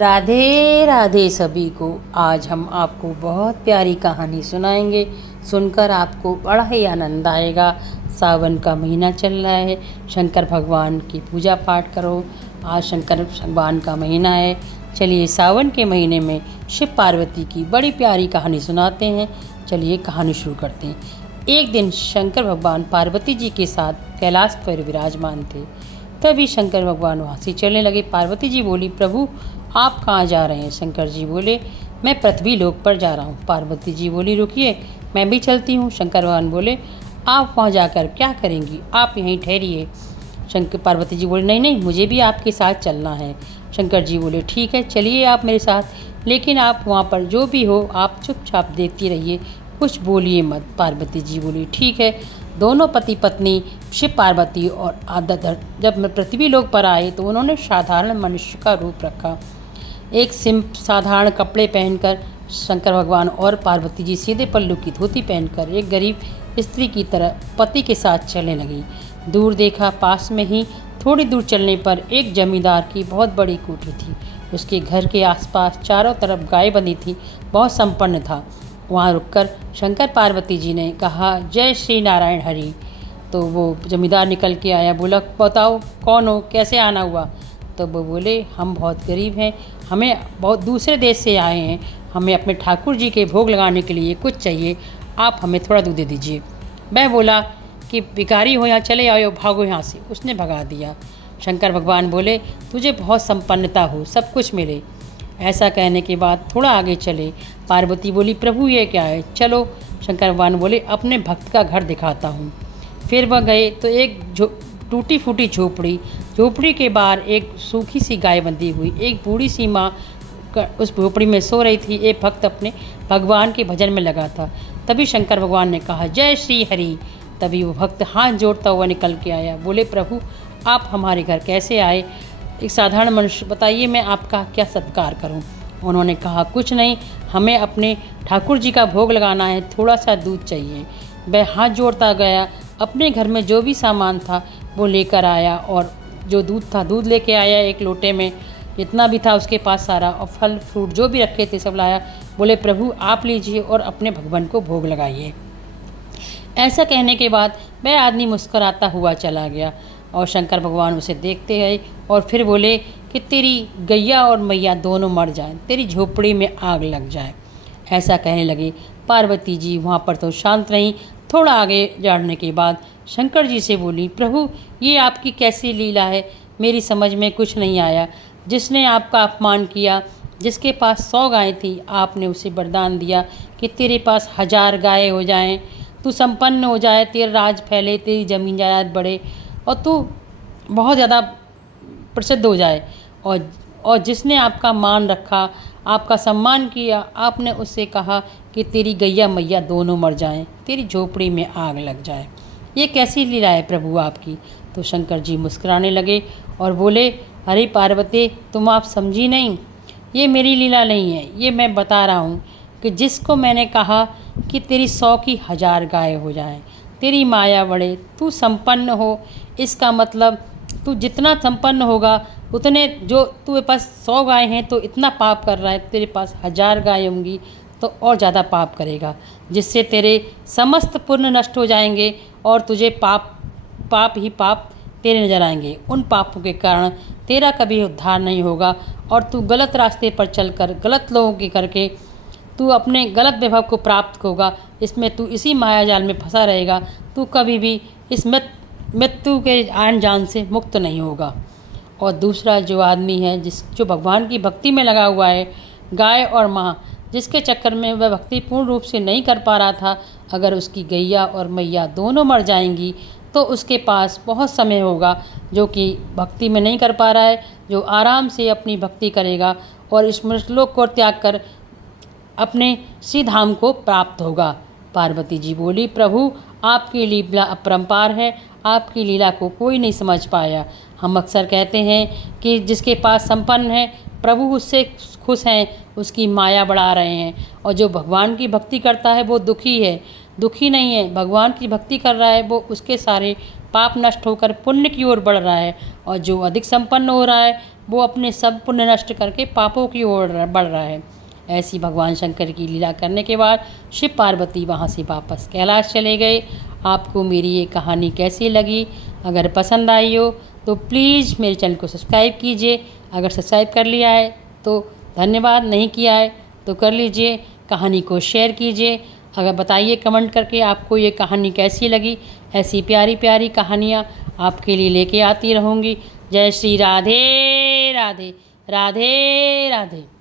राधे राधे सभी को। आज हम आपको बहुत प्यारी कहानी सुनाएंगे। सुनकर आपको बड़ा ही आनंद आएगा। सावन का महीना चल रहा है, शंकर भगवान की पूजा पाठ करो। आज शंकर भगवान का महीना है। चलिए सावन के महीने में शिव पार्वती की बड़ी प्यारी कहानी सुनाते हैं। चलिए कहानी शुरू करते हैं। एक दिन शंकर भगवान पार्वती जी के साथ कैलाश पर विराजमान थे। तभी शंकर भगवान वहाँ से चलने लगे। पार्वती जी बोली, प्रभु आप कहाँ जा रहे हैं? शंकर जी बोले, मैं पृथ्वी लोक पर जा रहा हूँ। पार्वती जी बोली, रुकिए मैं भी चलती हूँ। शंकर भगवान बोले, आप वहाँ जाकर क्या करेंगी? आप यहीं ठहरिए। पार्वती जी बोले, नहीं नहीं, मुझे भी आपके साथ चलना है। शंकर जी बोले, ठीक है चलिए आप मेरे साथ, लेकिन आप वहाँ पर जो भी हो आप चुपचाप देखती रहिए, कुछ बोलिए मत। पार्वती जी बोली, ठीक है। दोनों पति पत्नी शिव पार्वती और आदर जब पृथ्वी लोक पर आए तो उन्होंने साधारण मनुष्य का रूप रखा। एक साधारण कपड़े पहनकर शंकर भगवान और पार्वती जी सीधे पल्लू की धोती पहनकर एक गरीब स्त्री की तरह पति के साथ चलने लगी। दूर देखा, पास में ही थोड़ी दूर चलने पर एक जमींदार की बहुत बड़ी कोठी थी। उसके घर के आसपास चारों तरफ गाय बंधी थी, बहुत संपन्न था। वहाँ रुककर शंकर पार्वती जी ने कहा, जय श्री नारायण हरि। तो वो जमींदार निकल के आया, बोला, बताओ कौन हो, कैसे आना हुआ? तो वो बोले, हम बहुत गरीब हैं, हमें बहुत दूसरे देश से आए हैं, हमें अपने ठाकुर जी के भोग लगाने के लिए कुछ चाहिए, आप हमें थोड़ा दूध दे दीजिए। मैं बोला कि भिखारी हो, यहाँ चले आओ, भागो यहाँ से। उसने भगा दिया। शंकर भगवान बोले, तुझे बहुत संपन्नता हो, सब कुछ मिले। ऐसा कहने के बाद थोड़ा आगे चले। पार्वती बोली, प्रभु ये क्या है? चलो। शंकर भगवान बोले, अपने भक्त का घर दिखाता हूँ। फिर वह गए तो एक टूटी फूटी झोपड़ी के बाहर एक सूखी सी गाय बंधी हुई, एक बूढ़ी सी माँ उस झोपड़ी में सो रही थी। एक भक्त अपने भगवान के भजन में लगा था। तभी शंकर भगवान ने कहा, जय श्री हरि। तभी वो भक्त हाथ जोड़ता हुआ निकल के आया। बोले, प्रभु आप हमारे घर कैसे आए? एक साधारण मनुष्य, बताइए मैं आपका क्या सत्कार करूं? उन्होंने कहा, कुछ नहीं, हमें अपने ठाकुर जी का भोग लगाना है, थोड़ा सा दूध चाहिए। वह हाथ जोड़ता गया, अपने घर में जो भी सामान था वो लेकर आया, और जो दूध था दूध लेके आया एक लोटे में, जितना भी था उसके पास सारा, और फल फ्रूट जो भी रखे थे सब लाया। बोले, प्रभु आप लीजिए और अपने भगवान को भोग लगाइए। ऐसा कहने के बाद वह आदमी मुस्कुराता हुआ चला गया, और शंकर भगवान उसे देखते गए और फिर बोले कि तेरी गैया और मैया दोनों मर जाएं, तेरी झोपड़ी में आग लग जाए। ऐसा कहने लगे। पार्वती जी वहाँ पर तो शांत रहीं। थोड़ा आगे जाने के बाद शंकर जी से बोली, प्रभु ये आपकी कैसी लीला है? मेरी समझ में कुछ नहीं आया। जिसने आपका अपमान किया, जिसके पास 100 गायें थी, आपने उसे वरदान दिया कि तेरे पास 1000 गायें हो जाएं, तू संपन्न हो जाए, तेरा राज फैले, तेरी ज़मीन जायदाद बढ़े और तू बहुत ज़्यादा प्रसिद्ध हो जाए। और जिसने आपका मान रखा, आपका सम्मान किया, आपने उससे कहा कि तेरी गैया मैया दोनों मर जाएं, तेरी झोपड़ी में आग लग जाए। ये कैसी लीला है प्रभु आपकी? तो शंकर जी मुस्कुराने लगे और बोले, अरे पार्वती तुम आप समझी नहीं, ये मेरी लीला नहीं है, ये मैं बता रहा हूँ कि जिसको मैंने कहा कि तेरी 100 की 1000 गाय हो जाएं, तेरी माया बढ़े, तू संपन्न हो, इसका मतलब तू जितना संपन्न होगा उतने, जो तेरे पास 100 गाय हैं तो इतना पाप कर रहा है, तेरे पास 1000 गाय होंगी तो और ज़्यादा पाप करेगा, जिससे तेरे समस्त पुण्य नष्ट हो जाएंगे और तुझे पाप ही पाप तेरे नजर आएंगे। उन पापों के कारण तेरा कभी उद्धार नहीं होगा और तू गलत रास्ते पर चलकर गलत लोगों के करके तू अपने गलत वैभव को प्राप्त होगा। इसमें तू इसी माया जाल में फंसा रहेगा, तू कभी भी इस मृत्यु के आन जान से मुक्त नहीं होगा। और दूसरा जो आदमी है जो भगवान की भक्ति में लगा हुआ है, गाय और माँ, जिसके चक्कर में वह भक्ति पूर्ण रूप से नहीं कर पा रहा था, अगर उसकी गैया और मैया दोनों मर जाएंगी तो उसके पास बहुत समय होगा, जो कि भक्ति में नहीं कर पा रहा है, जो आराम से अपनी भक्ति करेगा और इस मृतलोक को त्याग कर अपने श्री धाम को प्राप्त होगा। पार्वती जी बोली, प्रभु आपकी लीला अपरंपार है, आपकी लीला को कोई नहीं समझ पाया। हम अक्सर कहते हैं कि जिसके पास संपन्न है प्रभु उससे खुश हैं, उसकी माया बढ़ा रहे हैं, और जो भगवान की भक्ति करता है वो दुखी है, दुखी नहीं है, भगवान की भक्ति कर रहा है, वो उसके सारे पाप नष्ट होकर पुण्य की ओर बढ़ रहा है, और जो अधिक संपन्न हो रहा है वो अपने सब पुण्य नष्ट करके पापों की ओर बढ़ रहा है। ऐसी भगवान शंकर की लीला करने के बाद शिव पार्वती वहाँ से वापस कैलाश चले गए। आपको मेरी ये कहानी कैसी लगी? अगर पसंद आई हो तो प्लीज़ मेरे चैनल को सब्सक्राइब कीजिए। अगर सब्सक्राइब कर लिया है तो धन्यवाद, नहीं किया है तो कर लीजिए। कहानी को शेयर कीजिए। अगर बताइए कमेंट करके आपको ये कहानी कैसी लगी। ऐसी प्यारी प्यारी कहानियाँ आपके लिए लेके आती रहूँगी। जय श्री राधे राधे, राधे राधे।